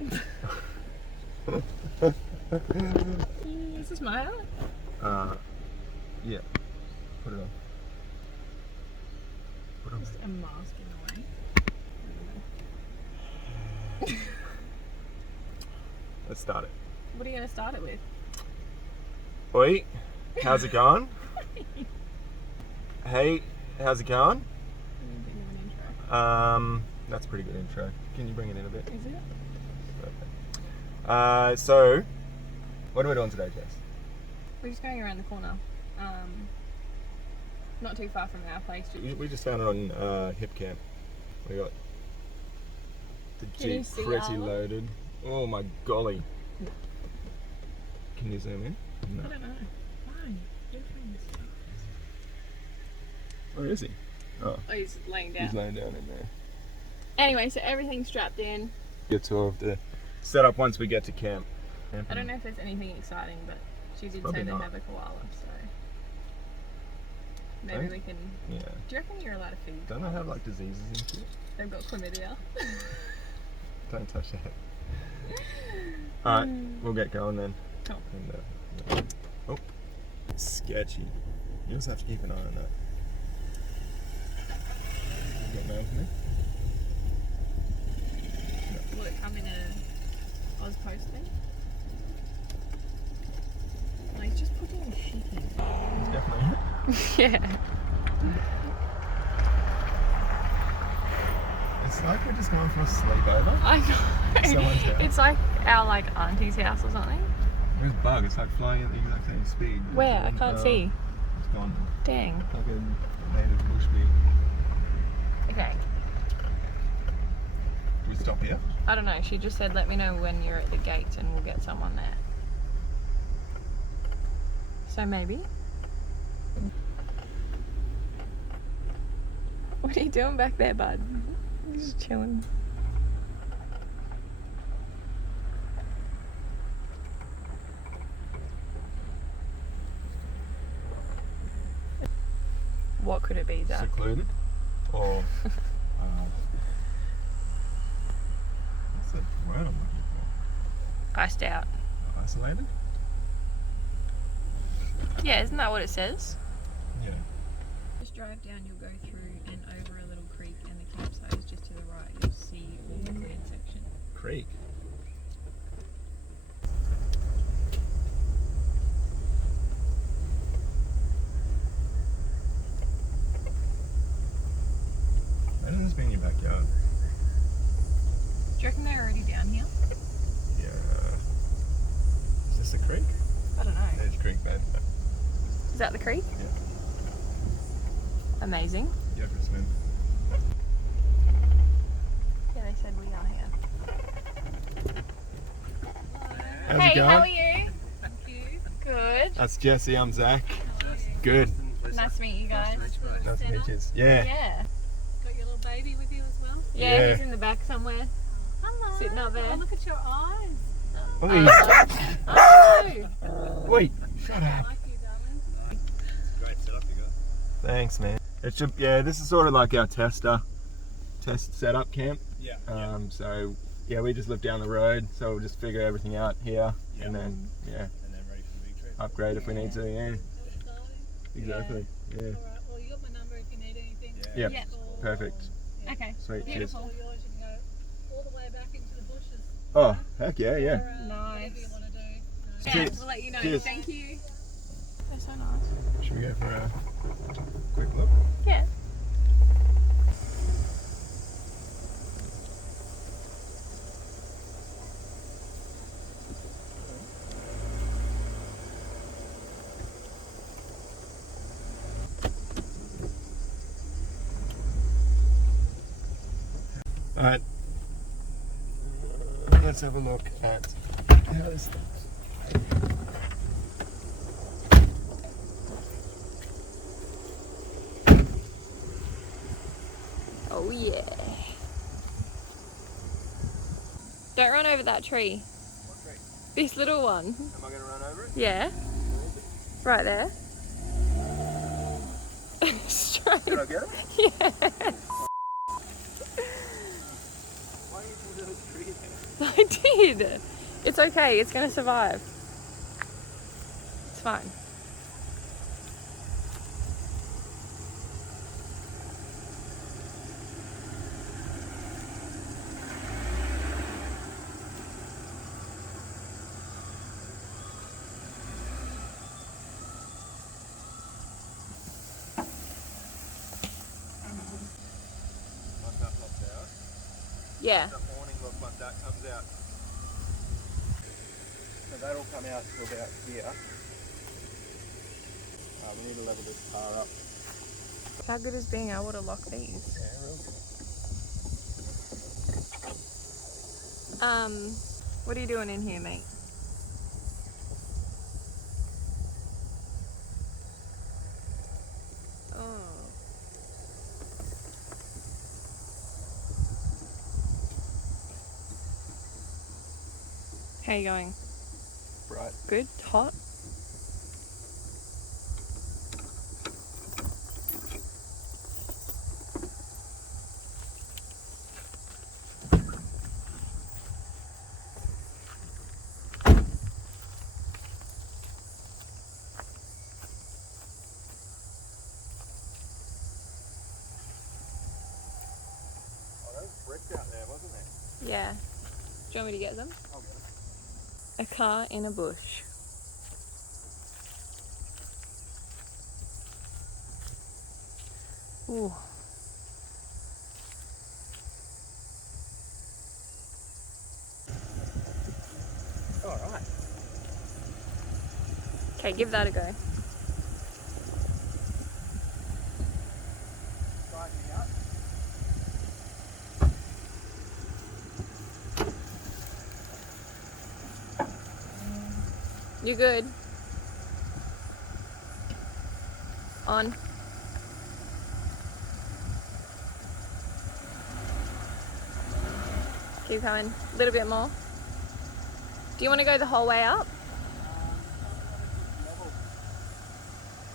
Is this my hat? Yeah. Put it on. Put it on. Just a mask in a way. Let's start it. What are you going to start it with? Oi, how's it going? Hey, how's it going? A bit of an intro. That's a pretty good intro. Can you bring it in a bit? Is it? So, what are we doing today, Jess? We're just going around the corner. Not too far from our place. We just found it on Hip Camp. We got the Can you Jeep see pretty Arlo? loaded. Oh my golly. Can you zoom in? No. I don't know. Why? Your friends. Where is he? Oh, Oh, he's laying down. he's laying down in there. Anyway, so everything's strapped in. Get tour of the setup once we get to camp. I don't know if there's anything exciting, but she did Probably say they not. have a koala, so maybe we can. Yeah. Do you reckon you're allowed to feed? Don't they have like diseases and shit? They've got chlamydia. Don't touch that. Alright, we'll get going then. Cool. And, oh, sketchy. You just have to keep an eye on that. You got mail for me? Will it come in a Oz Post thing? No, he's just putting in shipping. It's definitely. Yeah. It's like we're just going for a sleepover. I know. Someone's house. It's like our auntie's house or something. There's a bug. It's like flying at the exact same speed. Where? I can't see. It's gone. Dang. Like a native bush bee. Okay. Do we stop here? I don't know. She just said let me know when you're at the gates and we'll get someone there. So maybe. What are you doing back there, bud? Just chilling. What could it be, Zach? Secluded? Or what's the word I'm looking Iced out. for? Isolated? Yeah, isn't that what it says? Yeah. Just drive down, you'll go through and over a little creek, and the campsite is just to the right. You'll see all the cleared section. Creek. Imagine this being your backyard. Do you reckon they're already down here? Yeah. Is this a creek? I don't know. There's creek bed. Is that the creek? Yeah. Amazing. You have to swim. Yeah, they said we are here. How's Hey, it going? how are you? Thank you. Good. That's Jesse, I'm Zach. Good. Nice to meet you guys. Nice to meet you. Yeah. Yeah. Got your little baby with you as well? Yeah, Yeah. he's in the back somewhere. Hello. Sitting up there. Oh, look at your eyes. Oi. Oh! Wait, shut I up. like you, darling. Great setup you got. Thanks, man. It's just, yeah, this is sort of like our test setup camp. Yeah. So yeah, we just live down the road, so we'll just figure everything out here, Yeah. and then yeah, And then ready for the big trip. upgrade if we need to. Yeah, How exciting. exactly. Yeah, All right. Well, you got my number if you need anything. Yep. Yeah. Call Perfect. or- Okay. Sweet. Cheers. Beautiful. All yours. You can go all the way back into the bushes. Oh, heck yeah, Or, yeah. Nice. Whatever you want to do. Yeah, Cheers. we'll let you know. Cheers. Thank you. They're so nice. Should we go for a quick look? Yeah. All right. Let's have a look at how this looks. Oh yeah. Don't run over that tree. What tree? This little one. Am I going to run over it? Yeah. Right there. Straight. Did I get it? Yeah. Why are you putting a tree there? I did. It's okay. It's going to survive. It's fine. Once that pops out, Yeah. the awning look once that comes out. So that'll come out to about here. We need to level this car up. How good is being able to lock these? Yeah, real good. What are you doing in here, mate? Oh. How you going? Right. Good? Hot? Oh, those bricks out there, wasn't there? Yeah. Do you want me to get them? I'll get them. A car in a bush. Ooh. Alright. Okay, give that a go. Tighten me up. You good? On. Keep going. A little bit more. Do you want to go the whole way up? Level.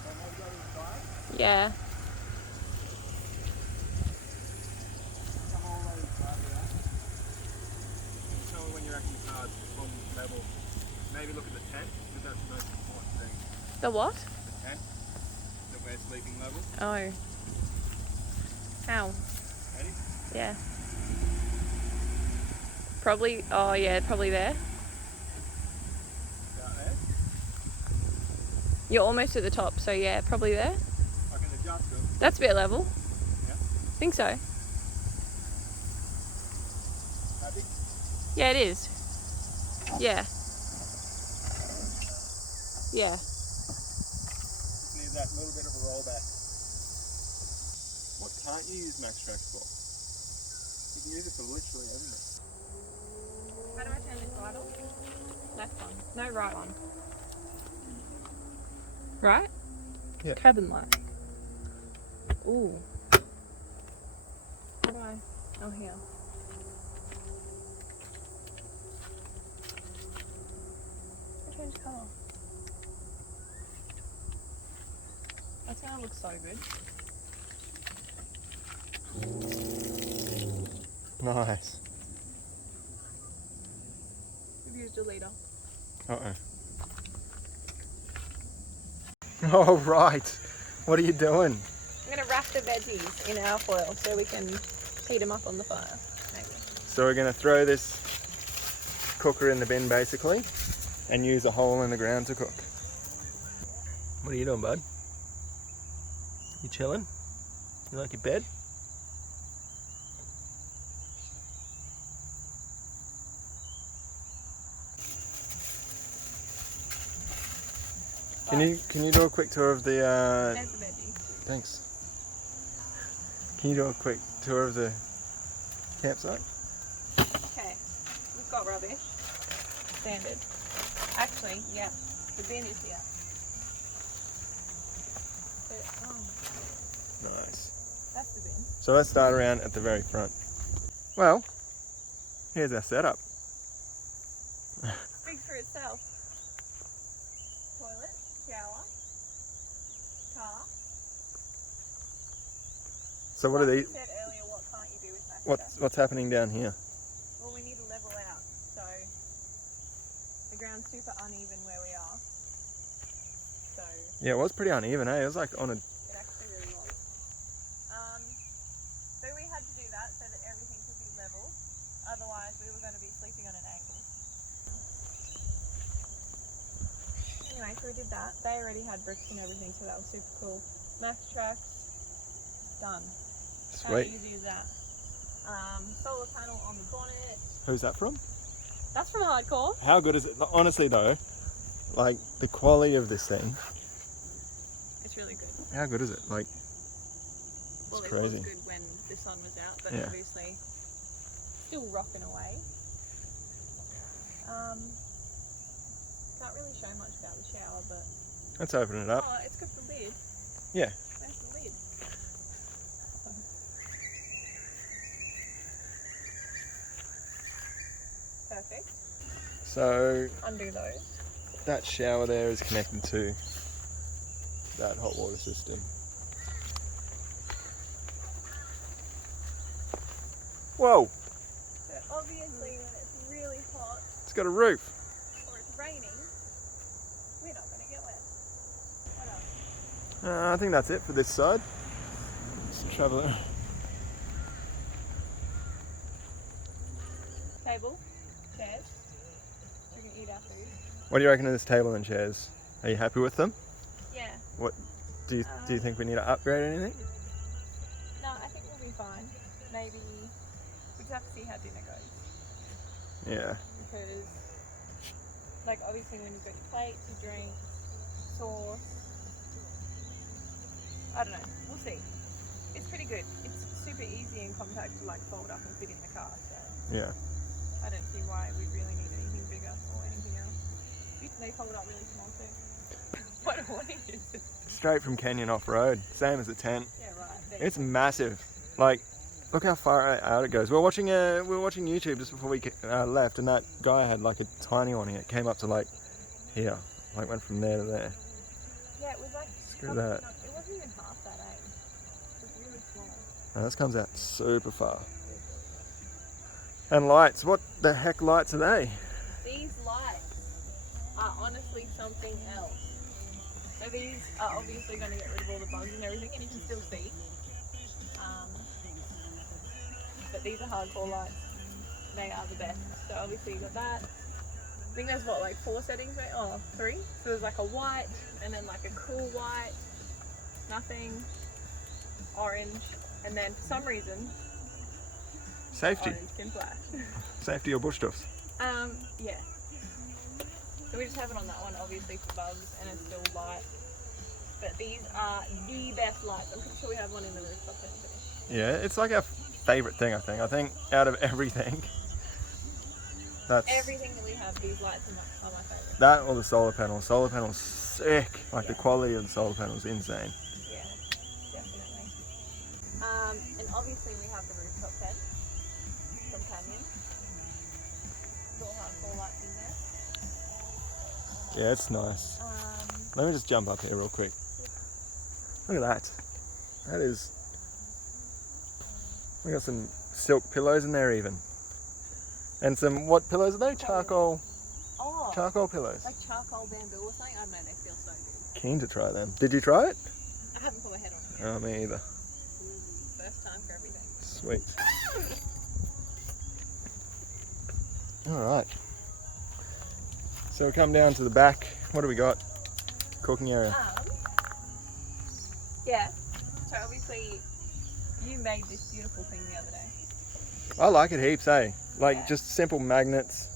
So maybe go to the side. Yeah. Come all the way to the side of that. And tell me when you reckon the car's on level. Maybe look at the tent, because that's the most important thing. The what? The tent that we're sleeping level. Oh. How? Ready? Yeah. Probably, oh yeah, probably there. About there. You're almost at the top, so yeah, probably there. I can adjust them. That's a bit level. Yeah. Think so. Happy? Yeah, it is. Yeah. Yeah. Just need that little bit of a rollback. What can't you use MaxTrax for? You can use it for literally everything. How do I turn this light off? Left on. No, right on. Right? Yeah. Cabin light. Ooh. How do I? Oh, here. I change colour. That's gonna look so good. Nice. We've used a litre. Uh-oh. Oh, right. What are you doing? I'm gonna wrap the veggies in our foil so we can heat them up on the fire. Maybe. So we're going to throw this cooker in the bin, basically, and use a hole in the ground to cook. What are you doing, bud? You chilling? You like your bed? Can you do a quick tour of the There's the veggies. thanks. Can you do a quick tour of the campsite? Okay, we've got rubbish. Standard. Actually, yeah, the bin is here. But, Nice. that's the bin. So let's start around at the very front. Well, here's our setup. Speaks for itself. Toilet, shower, car. So what are Like these? you said earlier, what can't you do with MaxTrax? What's happening down here? Well, we need to level out. the ground's super uneven where we are. So Yeah, it was pretty uneven, eh? It was like on a... it actually really was. So we had to do that so that everything could be level. Otherwise we were going to be sleeping on an angle. Anyway, so we did that. They already had bricks and everything, so that was super cool. Max tracks, done. How Sweet. easy is that? Solar panel on the bonnet. Who's that from? That's from Hardcore. How good is it? Honestly though, like the quality of this thing, It's really good. how good is it? Like, Well, it crazy. was good when the sun was out, but Yeah. obviously still rocking away. Can't really show much about the shower, but let's open it up. oh, it's good for lid. Yeah. Where's the lid? Perfect. So Undo those. that shower there is connected to that hot water system. Whoa, So obviously, when it's really hot it's got a roof. or it's raining, we're not going to get wet. What else? I think that's it for this side. Let's travel it. Table, chairs. We can eat our food. What do you reckon of this table and chairs? Are you happy with them? Yeah. Do you think we need to upgrade anything? No, I think we'll be fine. Maybe we just have to see how dinner goes. Yeah. Because, like, obviously when you've got your plates, your drinks, sauce, I don't know. We'll see. It's pretty good. It's super easy and compact to like fold up and fit in the car. So Yeah. I don't see why we really need anything bigger or anything else. They fold up really small too. What is it? Straight from Kenyon off road, same as the tent. Yeah, right. There It's you go. massive. Like, look how far out it goes. We were watching YouTube just before we left, and that guy had like a tiny one. It came up to like here, like went from there to there. Yeah, it was like Screw probably that. not- it wasn't even half that age. It was really small. Now this comes out super far. And lights. What the heck lights are they? These lights are honestly something else. So these are obviously going to get rid of all the bugs and everything, and you can still see. But these are Hardcore lights. They are the best. So obviously you got that. I think there's what, like 4 settings, right? Oh, 3. So there's like a white, and then like a cool white, nothing, orange, and then for some reason, Safety. orange in flash. Safety or bush stuffs. Yeah. So we just have it on that one, obviously for bugs, and it's still light. But these are the best lights. I'm pretty sure we have one in the rooftop tent too. Yeah, it's like our favourite thing, I think. I think out of everything, that's... Everything that we have, these lights are my favourite. That or the solar panel. Solar panel's sick. Like the Yeah. quality of the solar panel is insane. Yeah, definitely. And obviously we have the rooftop tent from Canyon. It's all Hardcore lights in there. Yeah, it's nice. Let me just jump up here real quick. Look at that. That is... We got some silk pillows in there even. And some, what pillows are they? Charcoal pillows. Like charcoal bamboo or something. I don't know, they feel so good. Keen to try them. Did you try it? I haven't put my head on it yet. Oh, me either. First time for everything. Sweet. Alright. So we come down to the back. What do we got? Cooking area. Yeah. So obviously you made this beautiful thing the other day. I like it heaps, eh? Like Yeah. just simple magnets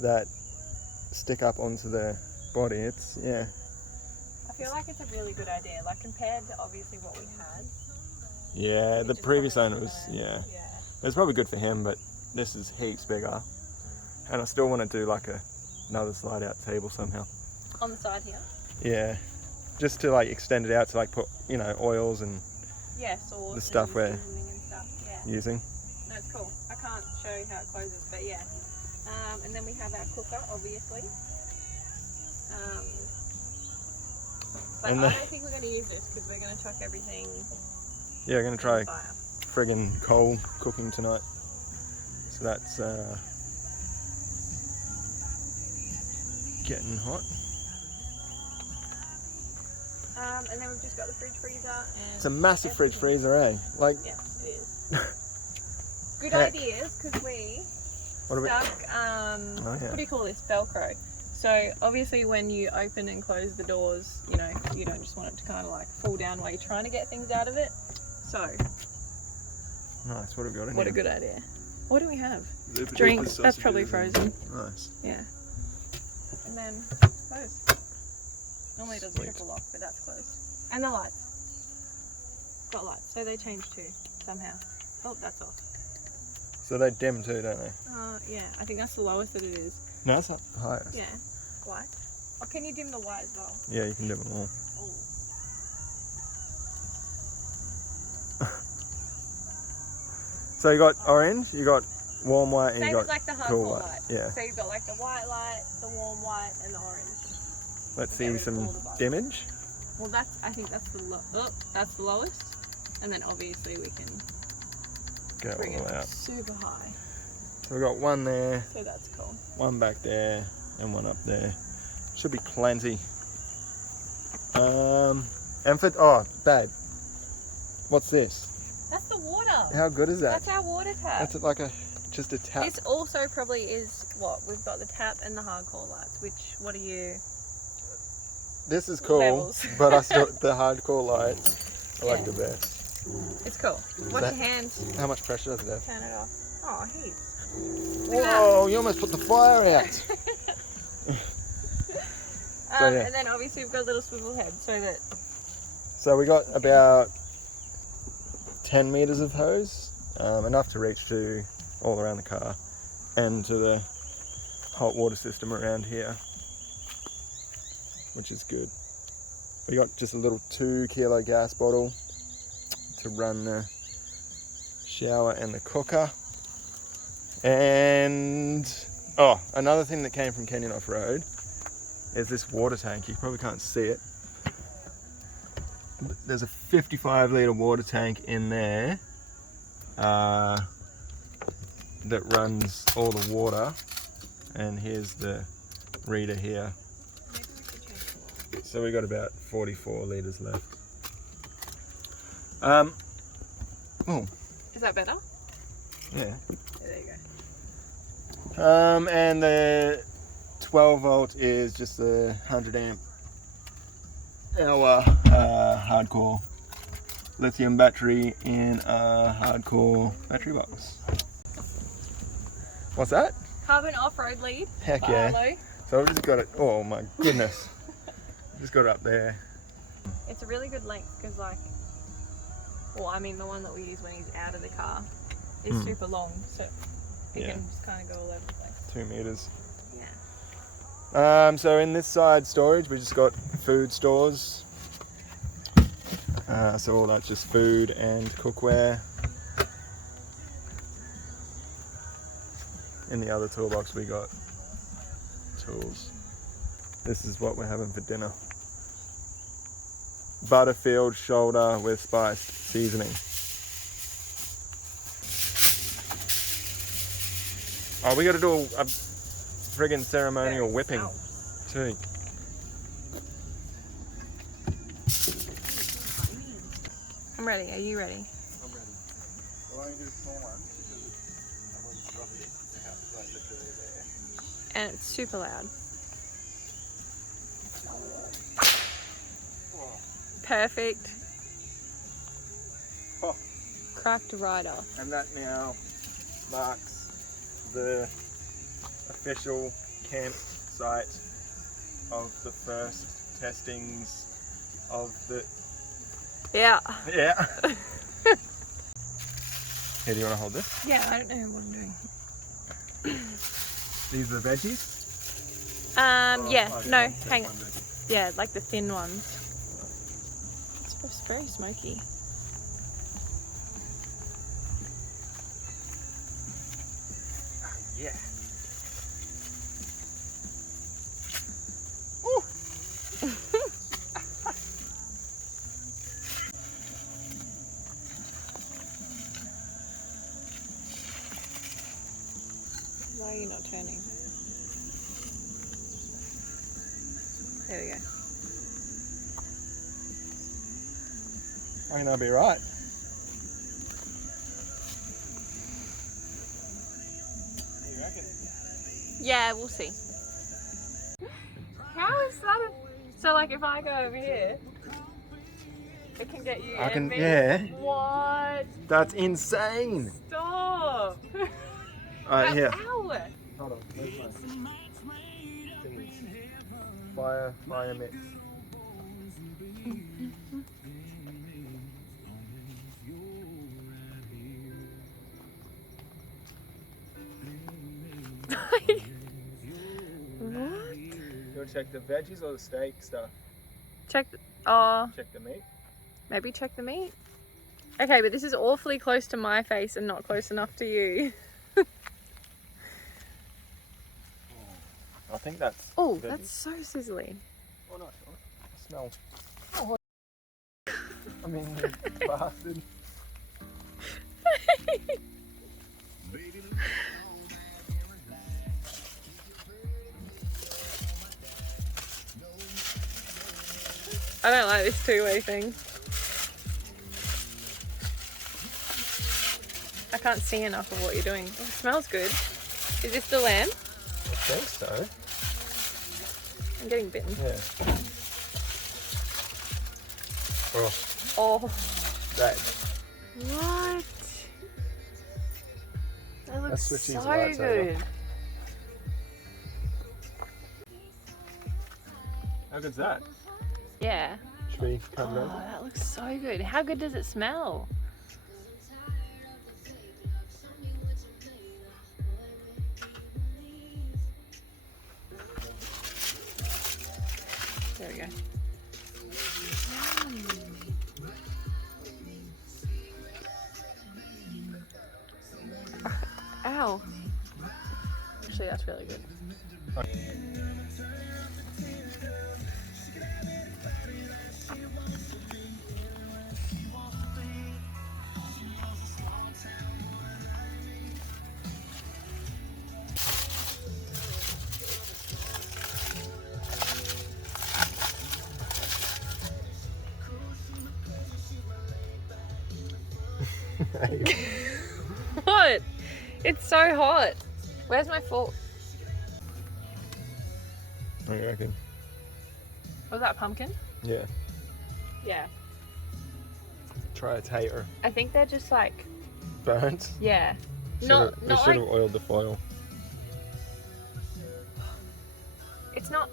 that stick up onto the body. It's, yeah. I feel like it's a really good idea, like compared to obviously what we had. Yeah, which the is previous probably owner was, gonna- yeah. Yeah. It's probably good for him, but this is heaps bigger. And I still want to do like another slide out table somehow. On the side here. Yeah. Just to like extend it out to like put, you know, oils and Yeah, sauce. The stuff and we're seasoning and stuff. Yeah. using. No, it's cool. I can't show you how it closes, but yeah. And then we have our cooker, obviously. But And I the- don't think we're going to use this because we're going to chuck everything Yeah, we're going in to try the fire. friggin' coal cooking tonight. So that's getting hot. And then we've just got the fridge freezer and It's a massive fridge freezer, eh? Like, yes, it is. Good Heck. ideas because we what are we? stuck Oh, yeah. what do you call this? Velcro. So obviously when you open and close the doors, you know, you don't just want it to kind of like fall down while you're trying to get things out of it. So Nice. What have we got in what a here? good idea. What do we have? Zupa Drinks. duper That's probably sausages frozen. and- Nice. Yeah. And then those. Normally it does a Sweet. triple lock, but that's closed. And the lights. Got lights, so they change too, somehow. Oh, that's off. So they dim too, don't they? Yeah, I think that's the lowest that it is. No, that's not the highest. Yeah. White. Oh, can you dim the white as well? Yeah, you can dim them all. Oh. So you got orange, you got warm white, and Same you as got like the hardcore cool white. light. Yeah. So you've got like the white light, the warm white, and the orange. Let's Get rid see of some all the bugs. dimmage. Well, I think that's that's the lowest. And then obviously we can Go all bring the it way up. super high. So we've got one there, So that's cool. one back there, and one up there. Should be plenty. And for, oh, babe, what's this? That's the water. How good is that? That's our water tap. That's like just a tap. This also probably is what we've got, the tap and the hardcore lights. Which what are you? This is cool, Levels. but I still, the hardcore lights are like Yeah. the best. It's cool. Wash That- your hands. How much pressure does it have? Turn it off. Oh, heaps. Look at Whoa, you almost put the fire out. So, yeah. And then obviously we've got a little swivel head so that So we got about 10 meters of hose, enough to reach to all around the car and to the hot water system around here, which is good. We got just a little 2 kilo gas bottle to run the shower and the cooker. And oh, another thing that came from Kenyon Off-Road is this water tank. You probably can't see it. There's a 55 litre water tank in there that runs all the water, and here's the reader here. maybe we could change the wall. So we got about 44 litres left. Oh, Is that better? yeah. Yeah, there you go. And the 12 volt is just a 100 amp hour hardcore lithium battery in a hardcore battery box. What's that? Carbon off-road lead. Heck yeah. Barlow. So I've just got it. Oh my goodness. Just got it up there. It's a really good length because like, well, I mean the one that we use when he's out of the car is Hmm. super long, so it Yeah. can just kind of go all over the place. 2 meters. Yeah. So in this side storage, we just got food stores. So all that's just food and cookware. In the other toolbox, we got tools. This is what we're having for dinner. Butterfield shoulder with spiced seasoning. Oh, we got to do a friggin' ceremonial Very whipping south. too. I'm ready. Are you ready? I'm ready. We'll only do small ones because I won't drop it. The house is like literally there. And it's super loud. Perfect. Oh. Cracked right off. And that now marks the official campsite of the first testings of the. Yeah. Yeah. Here, do you want to hold this? Yeah, I don't know what I'm doing. These are the veggies? Yeah, Oh, no, I'll take hang one on. veggie. Yeah, like the thin ones. It's very smoky. Yeah. Why are you not turning? There we go. I think that'll be right. You reckon? Yeah, we'll see. How is that? So like if I go over here, it can get you I and can, me? yeah. What? That's insane. Stop. Alright, here. Ow. Hold on. Where's my thingies? Fire mix. What? You want to check the veggies or the steak stuff? Check, Check the meat. maybe check the meat. Okay, but this is awfully close to my face and not close enough to you. I think that's. Oh, veggies. that's so sizzly. Oh, not sure. Smell. Oh, I mean, you bastard. I don't like this two-way thing. I can't see enough of what you're doing. Oh, it smells good. Is this the lamb? I think so. I'm getting bitten. Yeah. Oh, Oh, that. what? That looks That's so Switchy's lightsaber. good. How good's that? Yeah. Should we cut it Oh, over? that looks so good. How good does it smell? There we go. Ow. Actually, that's really good. What? It's so hot. Where's my fork? What do you reckon? Was that pumpkin? Yeah. Yeah. Try a tater. I think they're just like, Burnt. yeah. We Not should like, have oiled the foil. it's not,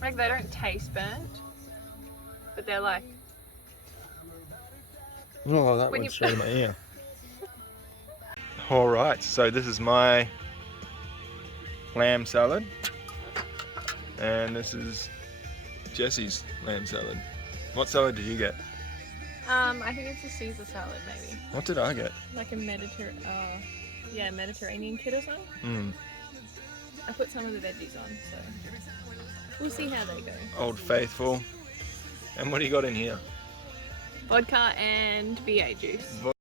like they don't taste burnt, but they're like, Oh, that When went you- straight in my ear. Alright, so this is my lamb salad. And this is Jesse's lamb salad. What salad did you get? I think it's a Caesar salad maybe. What did I get? Like a Mediterranean kit or something. Mm, I put some of the veggies on, so we'll see how they go. Old Faithful. And what do you got in here? Vodka and V8 juice.